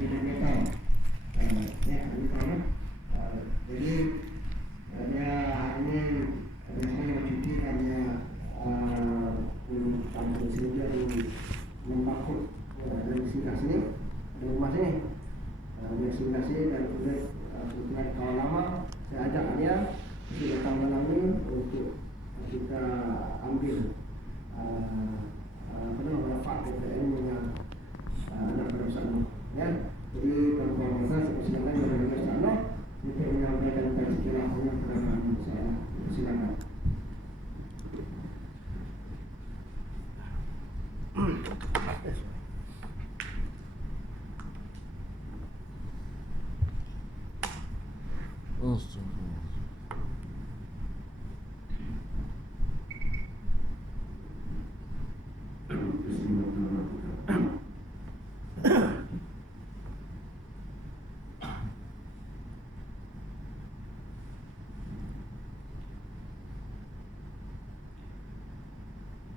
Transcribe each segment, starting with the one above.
Natal. Jadi dia hari ini biasanya cuti karena kampung sini di Membakut dari singgah sini, di rumah sini. Dia singgah sini dan kemudian kawan lama saya ajak dia untuk datang malam ini untuk kita ambil manfaat PPN dengan anak bersama. Ya, jadi kalau saya silakan yang bersama untuk menyampaikan sekiranya kepada kami. Saya silakan.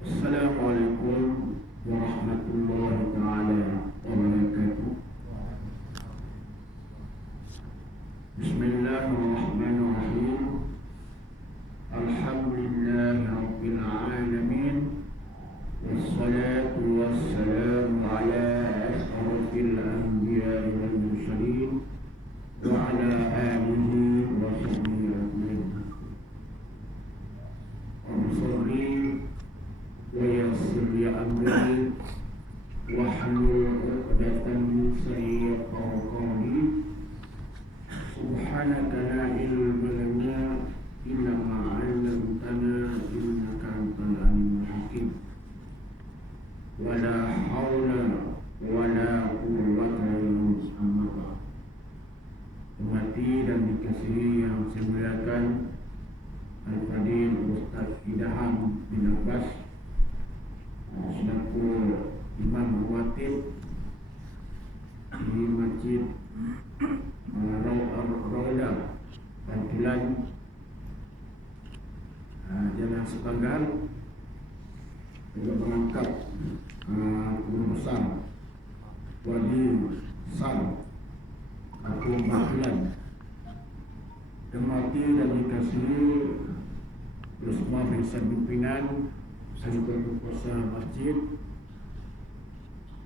Assalamualaikum warahmatullahi taala wabarakatuh. Bismillahirrahmanirrahim. Alhamdulillahirabbil alamin. Wassalatu wassalamu ala asyrafil anbiya'i wal mursalin wa ala alihi wa sahbihi ajmain. Wa yassir li amri wahlul 'uqdatam min lisani yafqahu qawli. Subhanaka la ilma lana illa ma 'allamtana innaka antal alimul hakim. Wa la haula wa la quwwata illa billah. Hormati dan dikasihi yang saya muliakan Al-Fadil Ustaz Idham bin Abbas selaku Imam Rawatib di Masjid Raudah Bantulan Jalan Sepanggal, juga mengangkat Guru Besar Wadi Sar Agung Bantulan. Hormati dan dikasihi bersama barisan pimpinan serta kuasa masjid.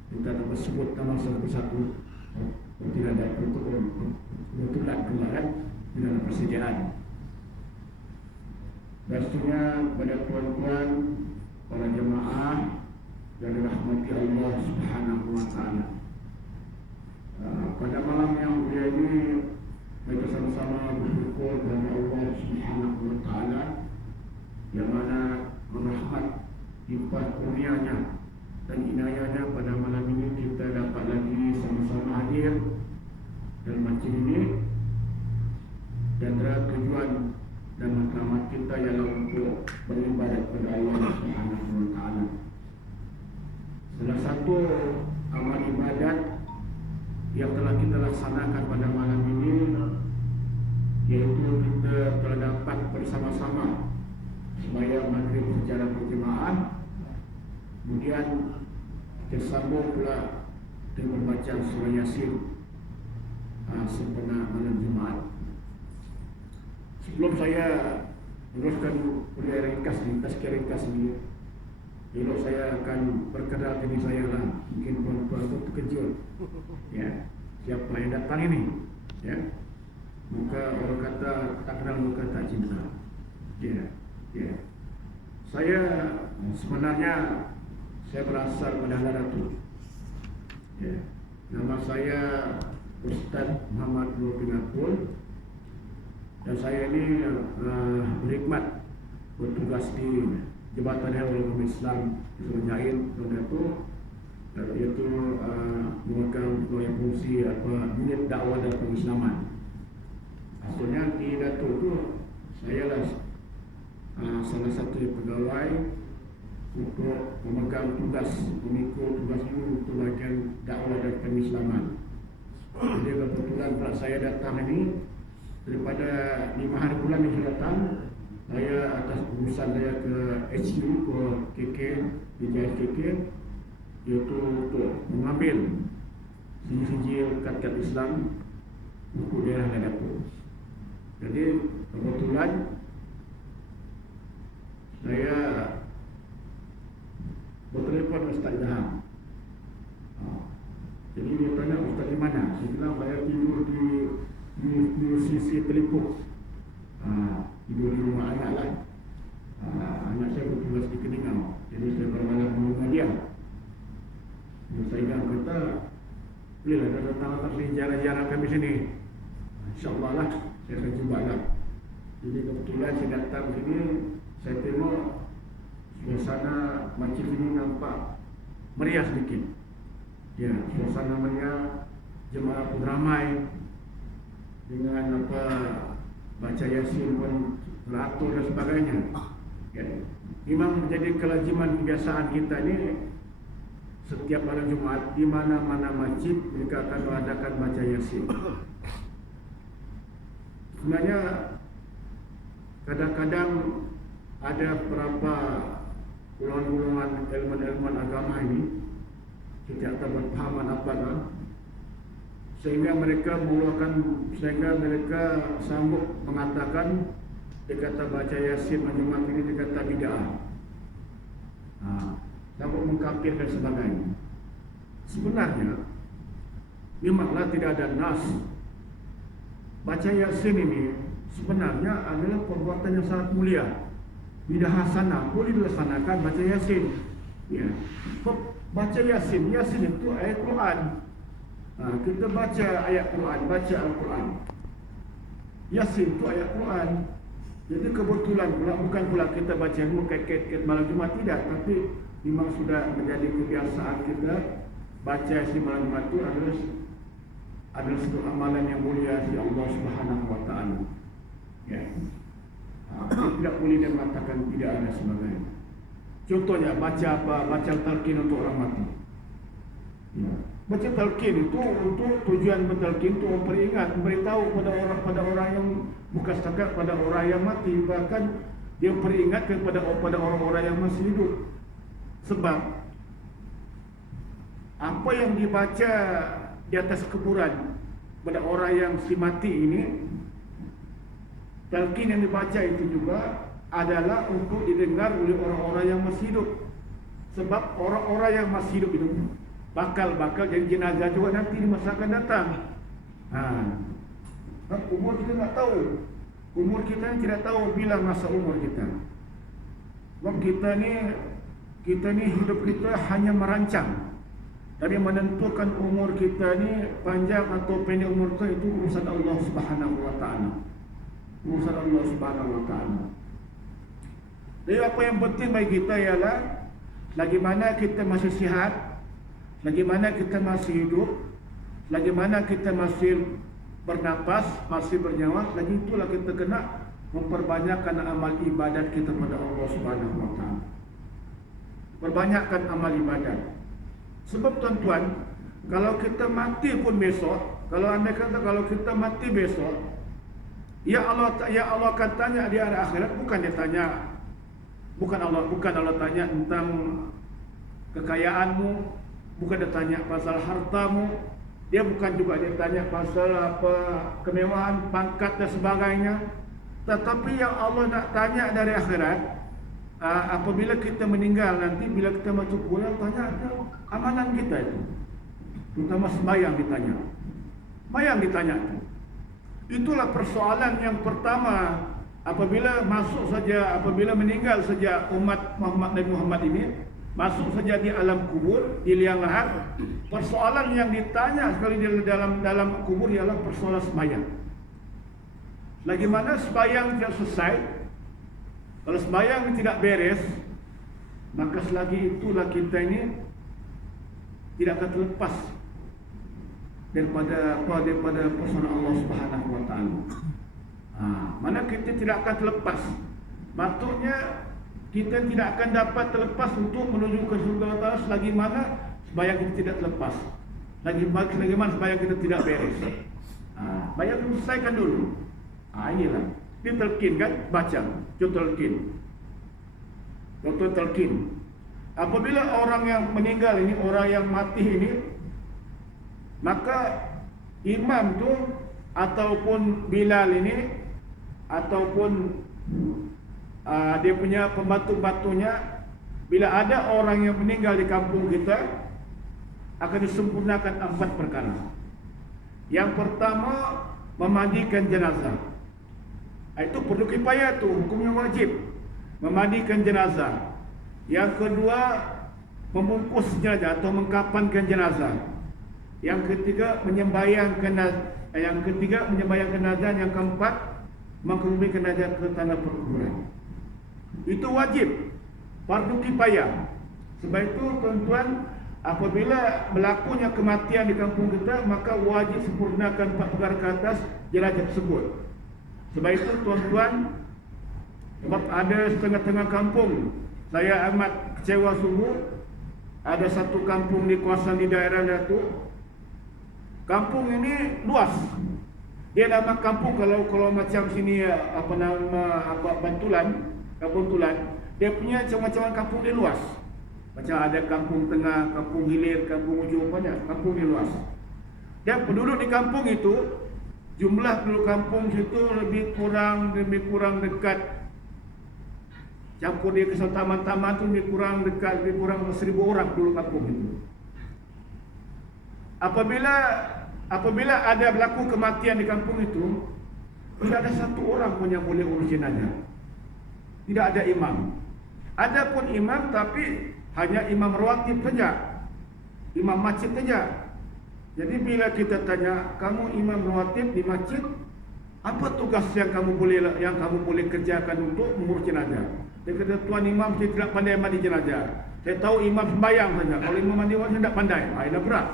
Kita dapat sebut nama satu-satu. Tidak ada kebetulan kemarin tidak ada persediaan. Pastinya pada tuan-tuan para jemaah yang dirahmati Allah Subhanahu wa taala. Pada malam yang mulia ini kita sama-sama bersyukur kepada Allah Subhanahu wa taala yang mana merahmat lipat kurnianya dan inayahnya pada malam ini kita dapat lagi sama-sama hadir dalam masjid ini, dan tujuan dan matlamat kita ialah untuk beribadat kepada Allah Subhanahu wa taala. Salah satu amal ibadat yang telah kita laksanakan pada malam ini yaitu kita telah dapat bersama-sama sembahyang maghrib secara berjemaah. Kemudian kita sambung pula dengan membaca surah Yasin sempena malam Jumaat. Sebelum saya meneruskan kuliah ringkas ini, tazkiyah ringkas ini, elok saya akan perkenalkan diri saya lah. Mungkin tuan-tuan itu terkejut, ya, siapa yang datang ini, ya. Muka orang kata tak kenal muka tak cinta, ya, ya. Saya sebenarnya saya berasal pada Laratu, ya. Nama saya Ustaz Muhammad Nur bin Abdul, dan saya ini berkhidmat bertugas di Jabatan Hewan Ulama Islam di Sunjain, yaitu memegang fungsi unit dakwah dan pengislaman. Asalnya di Datuk itu saya lah salah satu pegawai untuk memegang tugas, memikul tugas ini untuk bagian dakwah dan pengislaman. Jadi kebetulan pula saya datang ini daripada 5 hari bulan yang saya datang, saya atas urusan saya ke HQ, ke KK, di JSKK, yaitu untuk mengambil sijil kad Syarikat Islam untuk daerah Dapur. Jadi kebetulan saya bertelefon Ustaz Ilham. Jadi dia tanya, Ustaz di mana? Saya bilang saya tidur di sisi telipuk. Tidur di rumah anak lah. Anak saya bertugas di Keningau. Jadi saya bermalam di rumah dia. Saya bilang kata, bolehlah datang-datang ziarah-ziarah kami sini. InsyaAllah lah, saya akan cuba lah. Jadi kebetulan saya datang sini, saya tengok suasana masjid ini nampak meriah sedikit. Ya, suasana meriah, jemaah pun ramai dengan baca Yasin pun teratur dan sebagainya. Ya. Memang menjadi kelaziman kebiasaan kita ni setiap malam Jumaat di mana-mana masjid mereka akan mengadakan baca Yasin. Sebenarnya kadang-kadang ada beberapa golongan-golongan ilmuwan agama ini tidak tahu berpahaman apakah sehingga mereka sanggup mengatakan dia kata baca Yasin Jumaat ini dia kata bid'ah. Sanggup mengkafirkan sebagainya. Sebenarnya memanglah tidak ada nas. Baca Yasin ini sebenarnya adalah perbuatan yang sangat mulia. Bid'ah hasanah boleh dilaksanakan baca Yasin. Ya. Baca Yasin, Yasin itu ayat Quran. Kita baca ayat Quran, baca Al-Quran. Yasin itu ayat Quran. Jadi kebetulan pula, bukan pula kita baca kait-kait malam Jumaat, tidak, tapi memang sudah menjadi kebiasaan kita baca Yasin malam Jumaat itu adalah satu amalan yang mulia di Allah Subhanahu Wa Taala. Ya. Tidak boleh dia mengatakan tidak ada sebagainya. Contohnya baca apa? Baca talqin untuk orang mati. Ya. Baca talqin itu untuk tujuan bertalqin itu memperingat, memberitahu pada orang yang bukan setakat pada orang yang mati, bahkan dia peringatkan pada orang-orang yang masih hidup. Sebab apa yang dibaca di atas kuburan pada orang yang si mati ini, talqin yang dibaca itu juga adalah untuk didengar oleh orang-orang yang masih hidup. Sebab orang-orang yang masih hidup itu bakal jadi jenazah juga nanti di masa akan datang. Umur kita tak tahu. Umur kita ni tidak tahu bila masa umur kita. Sebab kita ni hidup kita hanya merancang. Dari menentukan umur kita ni panjang atau pendek umur kita itu urusan Allah Subhanahu Wa Taala. Urusan Allah Subhanahu Wa Taala. Jadi apa yang penting bagi kita ialah lagi mana kita masih sihat, lagi mana kita masih hidup, lagi mana kita masih bernapas, masih bernyawa, lagi itulah kita kena memperbanyakkan amal ibadat kita pada Allah Subhanahu Wa Taala. Perbanyakkan amal ibadat. Sebab tuan-tuan, kalau kita mati pun besok, kalau anda kata kalau kita mati besok, ya Allah akan tanya di hari akhirat, bukan Allah tanya tentang kekayaanmu, bukan dia tanya pasal hartamu, dia bukan juga dia tanya pasal apa kemewahan, pangkat dan sebagainya. Tetapi yang Allah nak tanya dari akhirat, apabila kita meninggal nanti, bila kita masuk kubur, tanya amalan kita itu, terutama sembahyang ditanya. Sembahyang ditanya itu. Itulah persoalan yang pertama. Apabila meninggal saja umat Nabi Muhammad ini, masuk saja di alam kubur, di liang lahat, persoalan yang ditanya sekali di dalam kubur ialah persoalan sembahyang. Lagi mana sembahyang tidak selesai, kalau sembahyang tidak beres, maka selagi itulah kita ini tidak akan terlepas daripada persoalan Allah Subhanahu Wa Taala. Mana kita tidak akan terlepas. Maksudnya kita tidak akan dapat terlepas untuk menuju ke surga Allah selagi mana sembahyang kita tidak terlepas. Lagi mana sembahyang kita tidak beres. Sembahyang kita selesaikan dulu. Inilah. Ini talqin kan? Baca. Contoh talqin. Apabila orang yang meninggal ini, orang yang mati ini, maka imam tu ataupun Bilal ini ataupun dia punya pembantu-bantunya, bila ada orang yang meninggal di kampung kita, akan disempurnakan 4 perkara. Yang pertama, memandikan jenazah. Itu perlu kifayah tu, hukumnya wajib memandikan jenazah. Yang kedua, membungkus jenazah atau mengkafankan jenazah. Yang ketiga, menyembayangkan jenazah. Yang keempat, mengkebumikan jenazah ke tanah perkuburan. Itu wajib, fardu kifayah. Sebab itu tuan-tuan, apabila berlakunya kematian di kampung kita, maka wajib sempurnakan 4 perkara ke atas jenazah tersebut. Sebab itu tuan-tuan, sebab ada setengah-tengah kampung, saya amat kecewa sungguh. Ada satu kampung di kawasan di daerah Datuk. Kampung ini luas. Dia nama kampung, kalau macam sini Bantulan, Kampung Tulan, dia punya macam-macam kampung dia luas. Macam ada kampung tengah, kampung hilir, kampung ujung, banyak kampung dia luas. Dan penduduk di kampung itu, jumlah penduduk kampung situ lebih kurang dekat, campur dia ke taman-taman tu lebih kurang 1,000 orang penduduk kampung itu. Apabila ada berlaku kematian di kampung itu, tidak ada satu orang pun yang boleh urus jenazah. Tidak ada imam. Ada pun imam, tapi hanya imam rawatib saja, imam masjid saja. Jadi bila kita tanya, kamu imam rawatib di masjid, apa tugas yang kamu boleh kerjakan untuk mengurus jenazah? Dia kata, tuan imam saya tidak pandai mandi jenazah. Saya tahu imam sembahyang saja. Kalau imam mandi saya tidak pandai. Ini berat.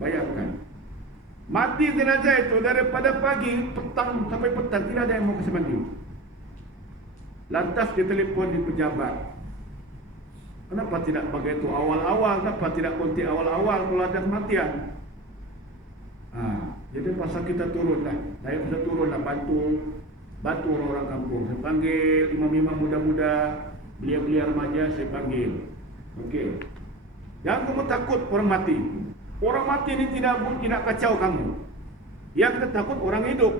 Bayangkan, mati jenazah itu daripada pagi, petang sampai petang, tidak ada yang mau kasih mandi. Lantas ditelepon di pejabat. Kenapa tidak bagi itu awal-awal? Kenapa tidak konti awal-awal kalau ada kematian? Jadi pasal kita turunlah. Saya bisa turunlah bantu orang-orang kampung. Saya panggil imam-imam muda-muda, belia-belia remaja, saya panggil. Okey. Jangan kamu takut orang mati. Orang mati ini tidak kacau kamu. Yang kita takut orang hidup.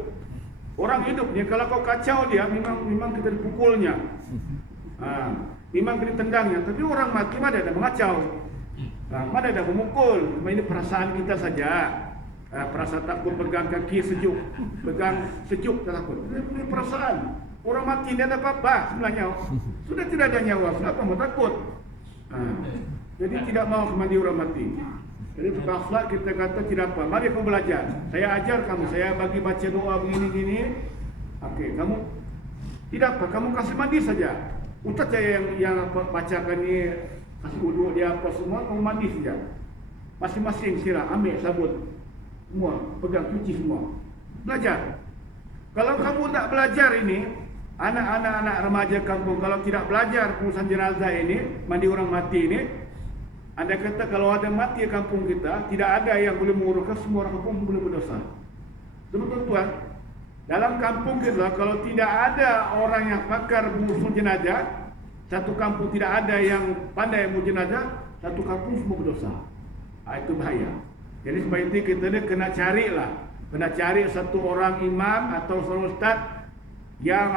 Orang hidup ni kalau kau kacau dia, memang kita dipukulnya. Memang kita tendangnya. Tapi orang mati mana ada mengacau, mana ada memukul. Ini perasaan kita saja. Perasaan takut pegang kaki sejuk, takut. Ini perasaan. Orang mati dia ada apa-apa sebenarnya. Sudah tidak ada nyawa, kenapa mau takut? Jadi tidak mau mandi orang mati. Jadi akhlak kita kata tidak apa. Mari kamu belajar. Saya ajar kamu. Saya bagi baca doa begini-gini. Okey, kamu tidak apa. Kamu kasih mandi saja. Ustaz saya yang bacakan ni, kasih wudu dia apa semua, kamu mandi saja. Masing-masing sirah, ambil sabun. Semua, pegang cuci semua. Belajar. Kalau kamu tak belajar ini, anak-anak remaja kampung kalau tidak belajar pengurusan jenazah ini, mandi orang mati ini, anda kata kalau ada mati di kampung kita, tidak ada yang boleh menguruskan, semua orang kampung boleh berdosa. Tuan-tuan, dalam kampung kita kalau tidak ada orang yang pakar mengurus jenazah, satu kampung tidak ada yang pandai mengurus jenazah, satu kampung semua berdosa. Itu bahaya. Jadi sebab itu kita ni kena cari satu orang imam atau seorang ustaz yang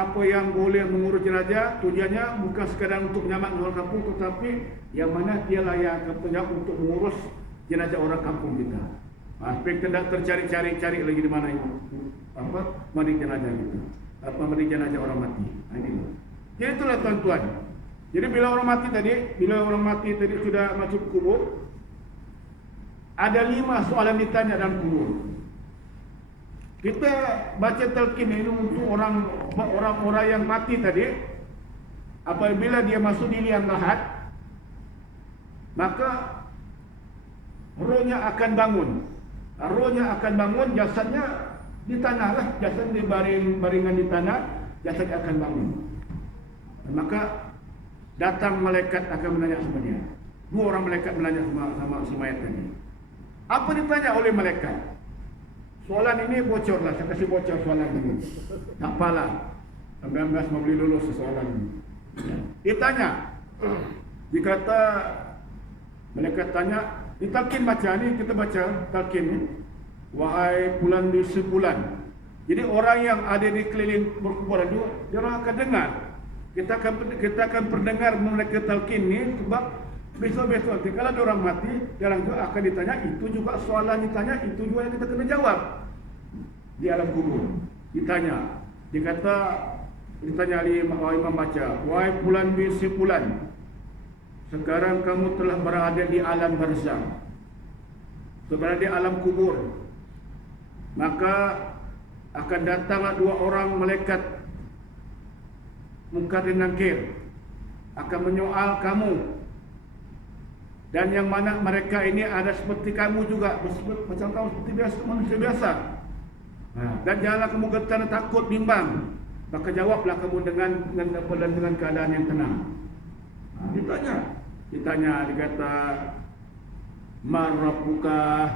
boleh mengurus jenazah. Tujuannya bukan sekadar untuk menyelamatkan orang kampung, tetapi yang mana dialah yang akan punya untuk mengurus jenazah orang kampung kita. Supaya kita tak tercari lagi di mana itu mandi jenazah kita, mandi jenazah orang mati. Ini. Jadi itulah tuan-tuan. Jadi bila orang mati tadi sudah masuk kubur, ada 5 soalan ditanya dalam kubur. Kita baca talqin ini untuk orang-orang yang mati tadi. Apabila dia masuk di liang lahat, maka rohnya akan bangun. Jasadnya di tanah lah, jasad di baringan di tanah, jasadnya akan bangun. Maka datang malaikat akan menanya sama dia. 2 orang malaikat menanya sama si mayat tadi. Apa ditanya oleh malaikat? Soalan ini bocor lah, saya kasih bocor soalan ini. Tak apalah, 19 mau boleh lulus soalan ini. Dia tanya, malaikat tanya, di talqin baca ni, kita baca talqin ni. wahai bulan di sebulan. Jadi orang yang ada di keliling perkuburan itu, dia orang akan dengar. Kita akan pendengar mereka talqin ni, sebab besok-besok kalau ada orang mati, dia orang akan ditanya, itu juga soalan ditanya, itu juga yang kita kena jawab di alam kubur. Ditanya, ditanya oleh imam baca, wahai bulan bin sebulan, sekarang kamu telah berada di alam barzakh, berada di alam kubur. Maka akan datanglah dua orang malaikat Munkar dan Nakir, akan menyoal kamu, dan yang mana mereka ini ada seperti kamu juga, macam kamu seperti biasa, manusia biasa. Dan janganlah kamu getar dan takut, bimbang, maka jawablah kamu dengan keadaan yang tenang. Ditanya, dikata, man rabbuka,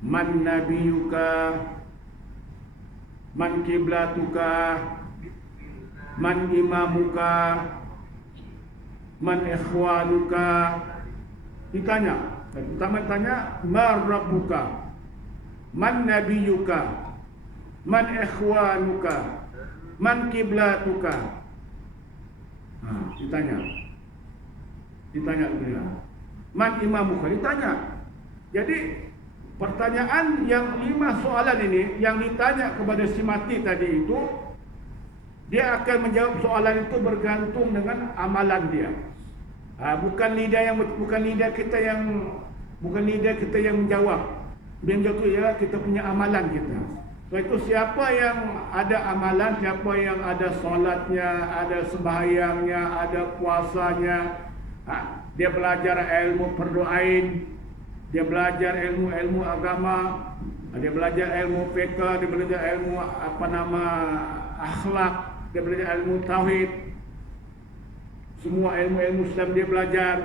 man nabiyuka, man kiblatuka, man imamuka, man ikhwanuka. Ditanya, pertama tanya, man rabbuka, man nabiyuka, man ikhwanuka, man kiblatuka. Ditanya dia, man imamuka, ditanya. Jadi pertanyaan yang 5 soalan ini yang ditanya kepada si mati tadi itu, dia akan menjawab soalan itu bergantung dengan amalan dia. Bukan lidah kita yang menjawab. Yang menjawab itu ialah kita punya amalan kita. So itu siapa yang ada amalan, siapa yang ada solatnya, ada sembahyangnya, ada puasanya, dia belajar ilmu perdoain, dia belajar ilmu agama, dia belajar ilmu fiqh, dia belajar ilmu akhlak, dia belajar ilmu tauhid. Semua ilmu Islam dia belajar.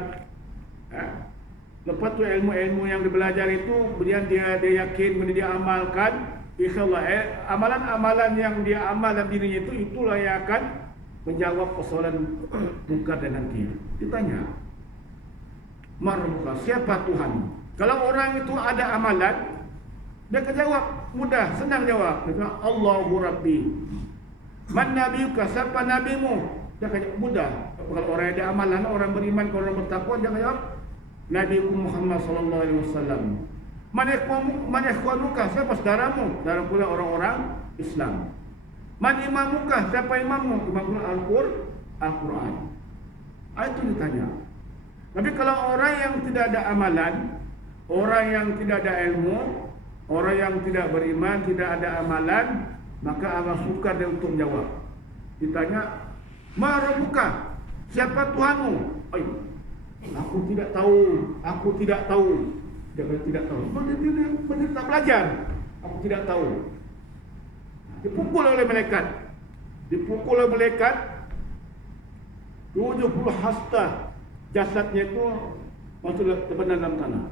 Lepas tu ilmu yang dia belajar itu, kemudian dia yakin, kemudian dia amalkan. InsyaAllah amalan-amalan yang dia amal dalam dirinya itu, itulah yang akan menjawab persoalan Munkar dan Nakir. Ditanya, Marbuka, siapa Tuhan? Kalau orang itu ada amalan, dia akan jawab mudah, senang jawab. Dia kata, Allahu Rabbi. Man nabiyuka, siapa nabimu? Dia akan jawab mudah. Kalau orang ada amalan, orang beriman, kalau orang bertakwa, dia akan jawab Nabi Muhammad sallallahu alaihi wasallam. Man ikhwanuka, siapa saudaramu? Saudara pula orang-orang Islam. Man imamuka, siapa imammu? Imamul Al-Quran. Itu ditanya. Tapi kalau orang yang tidak ada amalan, orang yang tidak ada ilmu, orang yang tidak beriman, tidak ada amalan, maka agak sukar dia untuk menjawab. Ditanya, Ma rabbuka, siapa Tuhanmu? Aku tidak tahu. Dia tidak tahu. Dia tak belajar. Aku tidak tahu. Dipukul oleh malaikat. 70 hasta jasadnya itu maksudnya terbenam dalam tanah.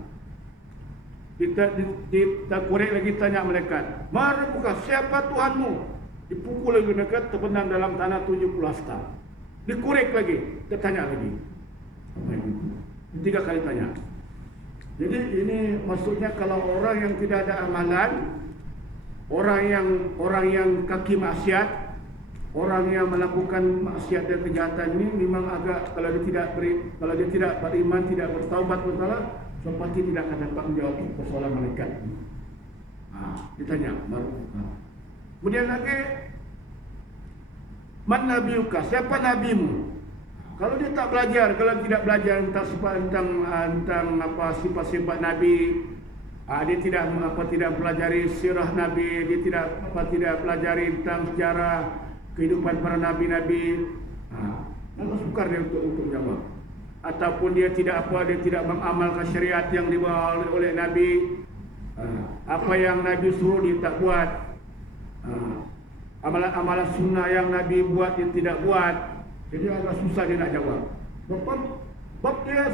Kita korek lagi, tanya malaikat, "Mara buka, siapa Tuhanmu?" Dipukul lagi malaikat, terbenam dalam tanah 70 hasta. Dikorek lagi, tertanya lagi. 3 kali tanya. Jadi ini maksudnya kalau orang yang tidak ada amalan, orang yang kaki maksiat, orang yang melakukan maksiat dan kejahatan ini memang agak, kalau dia tidak beriman, tidak bertaubat bersalah, seperti tidak akan dapat menjawab persoalan malaikat. Ditanya baru. Kemudian lagi, man nabiyuka, siapa nabimu? Kalau dia tak belajar, kalau tidak belajar tentang sifat-sifat Nabi, dia tidak pelajari sirah Nabi, dia tidak pelajari tentang sejarah kehidupan para nabi-nabi, agak sukar dia untuk jawab. Ataupun dia tidak mengamalkan syariat yang dibawa oleh Nabi, apa yang Nabi suruh dia tak buat, amalan-amalan sunnah yang Nabi buat dia tidak buat. Jadi agak susah dia nak jawab. Sebab dia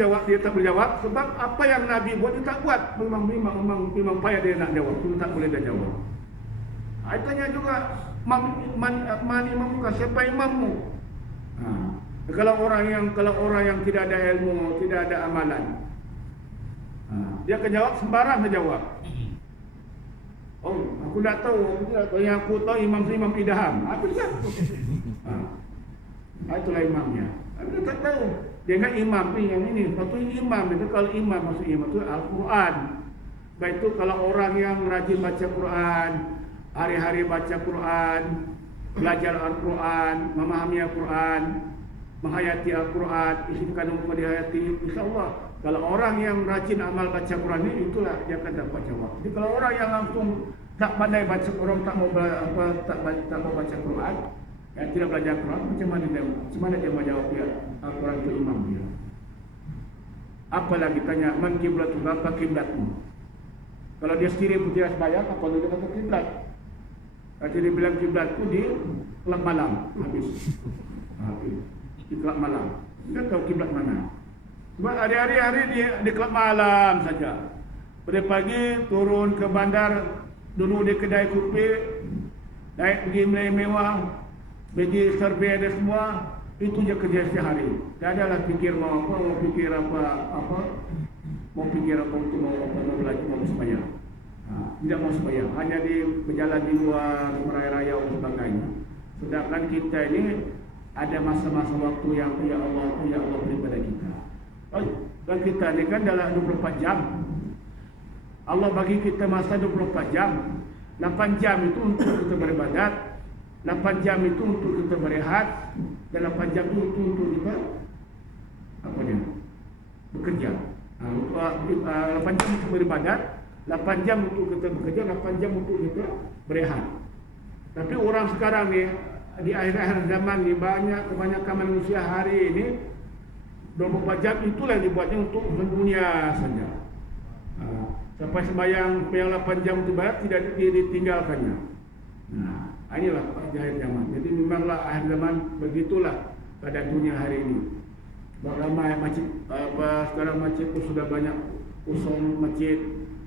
jawab, dia tak boleh jawab. Sebab apa yang Nabi buat dia tak buat. Memang payah dia nak jawab. Itu tak boleh dia jawab. Tanya juga, man imammu, siapa imammu? Kalau orang yang tidak ada ilmu, tidak ada amalan, Dia akan jawab sembarang dia jawab. Oh, aku dah tahu. Yang aku tahu imam tu imam idham. Apa dia? Itulah imamnya. Dia tak tahu. Dia ingat imam tu yang ini. Lepas tu imam itu kalau imam maksud imam tu Al-Quran. Baik itu kalau orang yang rajin baca Quran, hari-hari baca Quran, belajar Al-Quran, memahami Al-Quran, menghayati Al-Quran, isi kandung dihayati, insya-Allah. Kalau orang yang rajin amal baca Quran ini, itulah dia akan dapat jawab. Jadi kalau orang yang langsung tak pandai baca Quran, tak mau baca Quran, yang tidak belajar Quran, macam mana dia menjawab dia? Al-Quran itu imam dia. Apalagi tanya, man kiblatu, apa kiblatmu? Kalau dia sendiri pun tidak sembahyang, apa dia kata kiblat? Kalau dia bilang kiblatku di kelab malam, habis. Di kelab malam. Dia tahu kiblat mana. Sebab hari-hari di kelab malam saja. Pada pagi turun ke bandar, duduk di kedai kopi, naik pergi mewah, pergi survey ada semua, itu je kerja sehari. Tak adalah fikir mau apa, mau fikir apa, mau fikir apa untuk mau belajar, mau sembahyang. Tidak mau sembahyang, hanya di berjalan di luar meraya-raya dan sebagainya. Sedangkan kita ini ada masa-masa waktu yang ya Allah beri pada kita. Dan kita ni kan dalam 24 jam. Allah bagi kita masa 24 jam. 8 jam itu untuk kita beribadat, 8 jam itu untuk kita berehat, dan 8 jam itu untuk kita bekerja. 8 jam untuk beribadat, 8 jam untuk kita bekerja, 8 jam untuk kita berehat. Tapi orang sekarang ni di akhir-akhir zaman ni kebanyakan manusia hari ini 24 jam itulah yang dibuatnya untuk dunia saja. Sampai sembahyang 8 jam itu barat tidak ditinggalkannya. Inilah akhir zaman. Jadi memanglah akhir zaman begitulah keadaan dunia hari ini. Ramai masjid sekarang masjid itu sudah banyak usul masjid.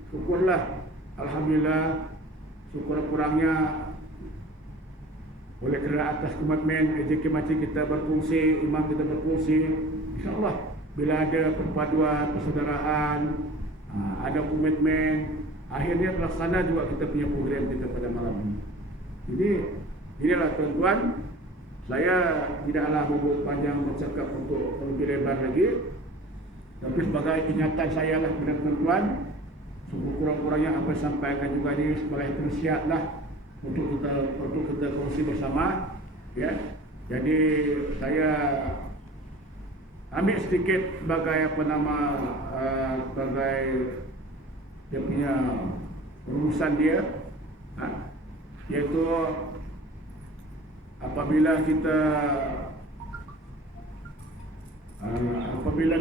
Syukurlah, alhamdulillah. Syukur kurangnya oleh kerana atas komitmen rezeki masjid kita berfungsi, imam kita berfungsi. InsyaAllah bila ada perpaduan, persaudaraan, ada komitmen, akhirnya terlaksana juga kita punya program kita pada malam ini. Jadi inilah tuan-tuan, saya tidaklah mau panjang bercakap untuk lebih lebar lagi, tapi sebagai kenyataan saya lah kepada tuan-tuan, kurang-kurangnya apa yang sampaikan juga ini sebagai tersiaplah untuk kita kongsi bersama, ya. Jadi saya ambil sedikit sebagai sebagai dia punya rumusan dia, yaitu apabila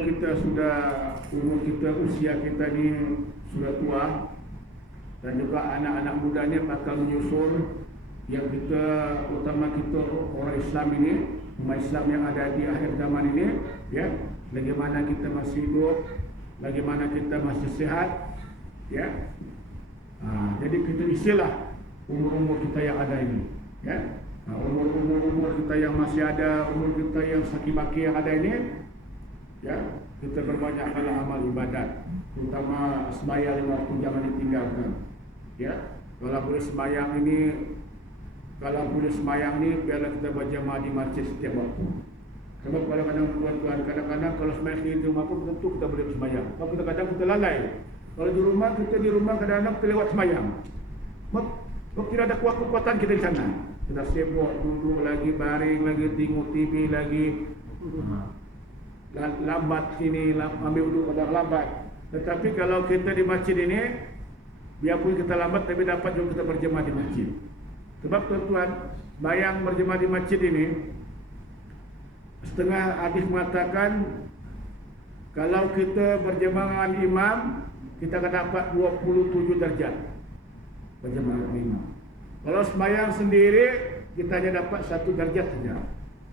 kita sudah usia kita ni sudah tua dan juga anak-anak muda ni bakal menyusul, yang kita utama kita orang Islam ini, umat Islam yang ada di akhir zaman ini, ya, bagaimana kita masih hidup, bagaimana kita masih sehat, ya. Jadi kita isilah umur-umur kita yang ada ini, ya. Umur kita yang masih ada, umur kita yang saki-maki yang ada ini, ya, kita berbanyakkanlah amal ibadat, terutama sembahyang 5 waktu jangan ditinggalkan, ya. Kalau boleh sembahyang ni biarlah kita berjamaah di masjid setiap waktu. Sebab kadang-kadang kalau sembahyang di rumah pun tentu kita boleh sembahyang. Sebab kadang-kadang kita lalai. Kalau di rumah kadang-kadang kita lewat sembahyang. Sebab tidak ada kekuatan kita di sana. Kita sibuk duduk lagi, baring lagi, tengok TV lagi, lambat sini, ambil duduk pada lambat. Tetapi kalau kita di masjid ini, biarpun kita lambat tapi dapat juga kita berjemaah di masjid. Sebab tuan-tuan, bayang berjemaah di masjid ini, setengah hadis mengatakan kalau kita berjemaah dengan imam, kita akan dapat 27 darjat berjemaah dengan imam. Kalau sembahyang sendiri, kita hanya dapat 1 darjat saja.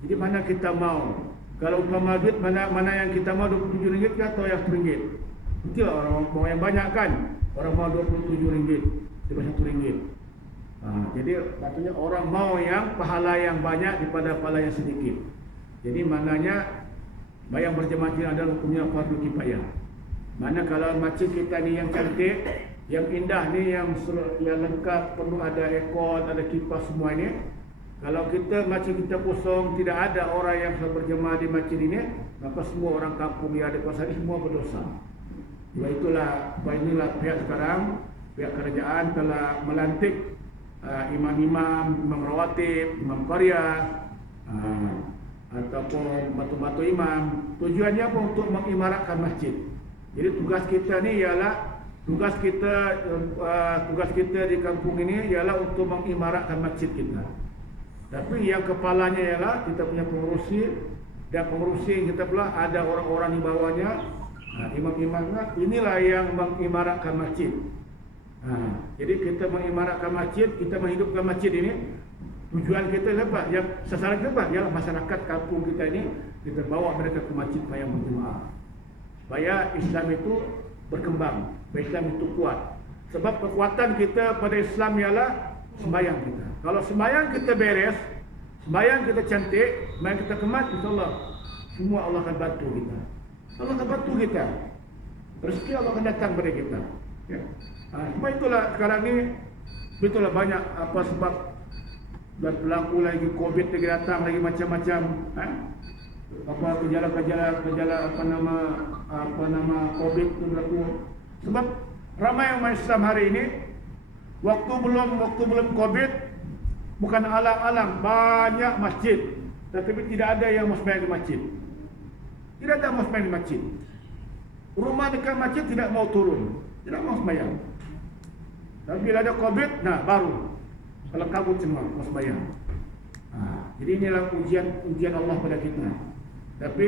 Jadi mana kita mau? Kalau umpama duit, mana yang kita mau, RM27 atau yang RM1? Itulah orang mau yang banyak kan. Orang mau RM27 daripada RM1. Jadi katanya orang mau yang pahala yang banyak daripada pahala yang sedikit. Jadi maknanya bayang berjemaah adalah hukumnya fardu kifayah. Mana kalau masjid kita ni yang cantik, yang indah ni, yang lengkap, perlu ada aircon, ada kipas semua ni. Kalau kita masjid kita kosong, tidak ada orang yang berjemaah di masjid ini, maka semua orang kampung yang ada kawasan ini semua berdosa. Sebab inilah pihak sekarang, pihak kerajaan telah melantik imam-imam, imam rawatib, imam qaryah, ataupun batu-batu imam. Tujuannya apa? Untuk mengimaratkan masjid. Jadi tugas kita ni ialah tugas kita di kampung ini ialah untuk mengimaratkan masjid kita. Tapi yang kepalanya ialah kita punya pengurusi, dan pengurusi kita pula ada orang-orang di bawahnya, imam-imamnya. Inilah yang mengimaratkan masjid. Jadi kita mengimaratkan masjid, kita menghidupkan masjid ini. Tujuan kita apa? Yang sasaran kita apa? Ialah masyarakat kampung kita ini, kita bawa mereka ke masjid supaya berjemaah. Supaya Islam itu berkembang, supaya Islam itu kuat. Sebab kekuatan kita pada Islam ialah sembahyang kita. Kalau sembahyang kita beres, sembahyang kita cantik, sembahyang kita kemas, insyaAllah semua Allah akan bantu kita. Allah akan bantu kita. Rezeki Allah akan datang kepada kita. Ya. Sebab itulah sekarang ni, itulah banyak apa sebab dan berlaku lagi COVID lagi datang lagi macam-macam. Apa gejala apa nama COVID itu berlaku. Sebab ramai umat Islam hari ini waktu belum COVID bukan alang-alang banyak masjid, tetapi tidak ada yang mau sembahyang di masjid. Tidak ada mau sembahyang di masjid. Rumah dekat masjid tidak mau turun, tidak mau sembahyang. Tapi bila ada COVID, nah baru kalau kabut semua mau sembahyang. Jadi inilah ujian Allah pada kita. Tapi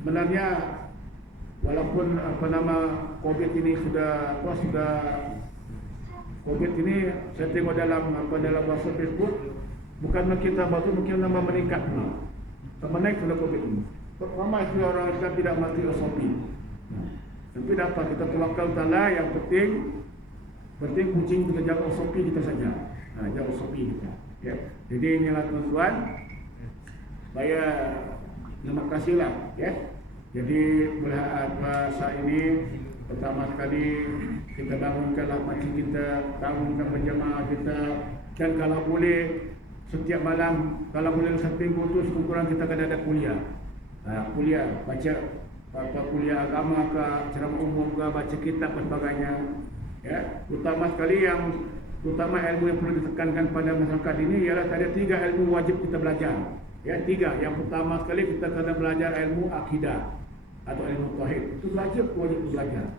sebenarnya walaupun COVID ini sudah COVID ini saya tengok dalam WhatsApp Facebook, bukan kita batu mungkin nama meningkat pula. Sama naik sudah COVID ini. Ramai sudah orang Islam tidak mati SOP. Tapi dapat kita tawakal Taala, yang penting kucing kita jaga SOP kita saja. Jaga SOP kita. Ya. Jadi inilah tuan-tuan, supaya terima kasihlah, ya. Jadi saat ini pertama sekali kita bangunkanlah masjid kita, bangunkan berjemaah kita, dan kalau boleh setiap malam, kalau boleh satu minggu tu sekurang kita akan ada kuliah. Kuliah baca kuliah agama ke, ceramah umum ke, baca kitab dan sebagainya. Ya, utama sekali utama ilmu yang perlu ditekankan pada masyarakat ini ialah ada 3 ilmu wajib kita belajar. Ya, 3. Yang pertama sekali kita kena belajar ilmu akidah atau ilmu tauhid. Itu wajib belajar.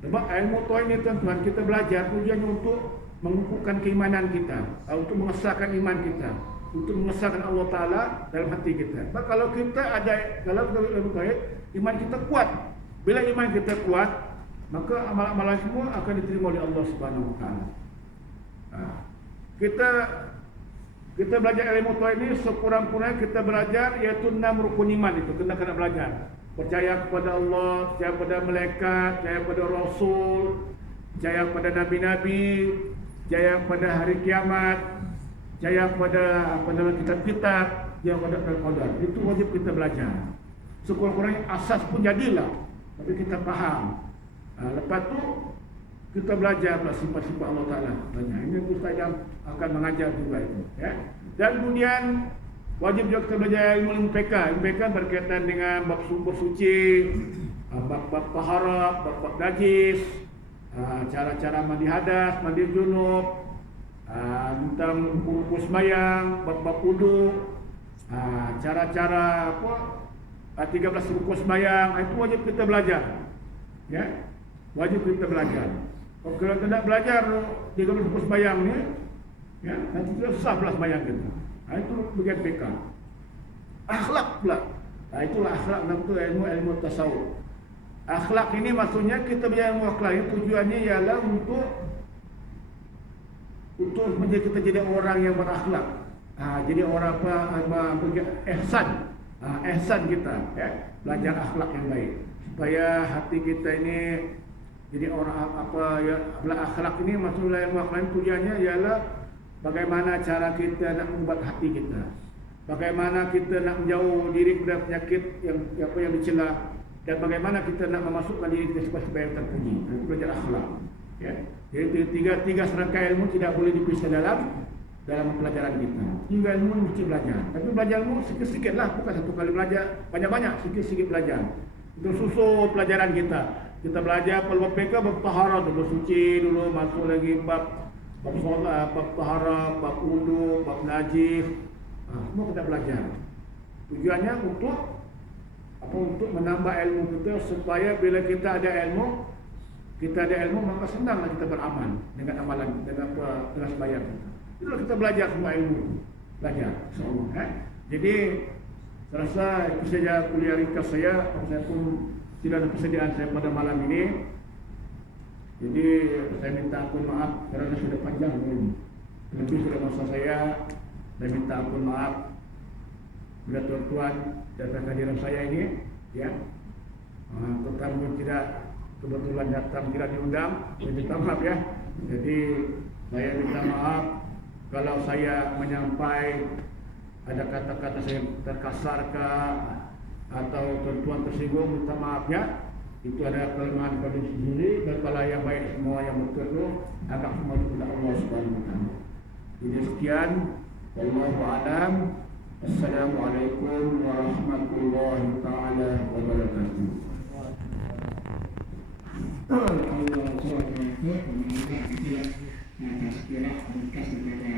Sebab ilmu tauhid ini tuan-tuan kita belajar tujuannya untuk mengukuhkan keimanan kita, untuk mengesahkan iman kita, untuk mengesahkan Allah Taala dalam hati kita. Sebab kalau kita ilmu tauhid, iman kita kuat. Bila iman kita kuat, maka amalan-amalan semua akan diterima oleh Allah Subhanahu Wa Taala. Kita belajar ilmu tauhid ini sekurang-kurangnya kita belajar iaitu 6 rukun iman itu kena belajar. Percaya kepada Allah, percaya kepada malaikat, percaya kepada Rasul, percaya kepada Nabi-Nabi, percaya kepada hari kiamat, percaya kepada kitab-kitab, percaya kepada qadar. Itu wajib kita belajar. Sekurang-kurangnya asas pun jadilah, tapi kita faham. Lepas tu kita belajar sifat-sifat Allah Taala. Ini ustaz yang akan mengajar juga itu, ya. Dan kemudian wajib juga kita belajar ilmu PK. Ilmu PK berkaitan dengan bab sumber suci, bab taharah, bab najis, cara-cara mandi hadas, mandi junub, tentang hukum sembahyang, bab wudu, cara-cara 13 rukun sembahyang. Itu wajib kita belajar. Ya. Wajib kita belajar. Kalau tidak belajar 13 rukun sembahyang ni, ya, nanti kita susah pula sembahyang kita. Itu bagian PK. Akhlak pula. Itulah akhlak, itu ilmu tasawuf. Akhlak ini maksudnya kita belajar ilmu akhlak ini tujuannya ialah untuk menjadi kita jadi orang yang berakhlak. Jadi orang ihsan. Ihsan kita, ya, belajar akhlak yang baik. Supaya hati kita ini jadi orang akhlak ini maksudnya ilmu akhlak tujuannya ialah bagaimana cara kita nak membuat hati kita, bagaimana kita nak menjauh diri dari penyakit yang dicela, dan bagaimana kita nak memasukkan diri kita supaya terpuji. Itu belajar akhlak. Ya. Jadi tiga serangkai ilmu tidak boleh dipisah dalam pelajaran kita. Tiga ilmu mesti belajar. Tapi belajar ilmu sikit-sikit lah, bukan satu kali belajar banyak-banyak, sikit-sikit belajar. Itu susun pelajaran kita. Kita belajar bab fiqh, bab taharah dulu, suci dulu, masuk lagi bab solat, bab taharah, bab wudu, bab najis. Semua kita belajar. Tujuannya untuk menambah ilmu kita supaya bila kita ada ilmu maka senanglah kita beramal dengan amalan dengan sembahyang kita. Itulah kita belajar semua ilmu. Belajar insya-Allah. Jadi saya rasa itu saja kuliah ringkas saya. Saya pun tidak ada persediaan saya pada malam ini. Jadi saya minta ampun maaf kerana sudah panjang ini. Lebih sudah masa saya minta ampun maaf bila tuan-tuan dan kehadiran saya ini, ya. Tetamu tidak kebetulan datang tidak diundang, saya minta maaf ya. Jadi saya minta maaf kalau saya menyampaikan ada kata-kata saya terkasarkah atau tuan-tuan tersinggung, minta maaf ya. Itu adalah kelemahan pada diri sendiri. Dan kalau yang baik semua yang betul itu agak semua kepada Allah Subhanahu Wa Taala. Jadi sekian. Wallahu a'lam. Assalamualaikum warahmatullahi taala wabarakatuh. Allah SWT mengucapkan tazkirah ringkas kepada